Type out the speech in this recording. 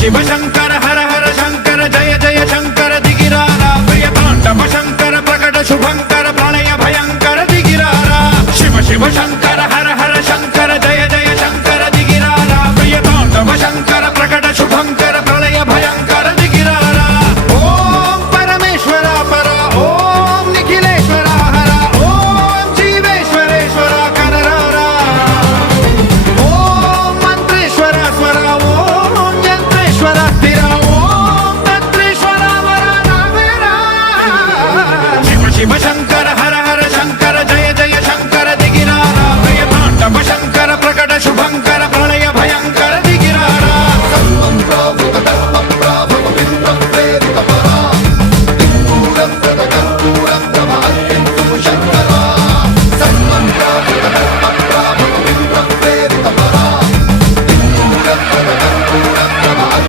शिव शंकर हर हर शंकर जय जय शंकर दिगिरारा प्रिय तांडव शंकर प्रकट शुभंकर प्रणय भयंकर दिगिरारा शिव शिव शंकर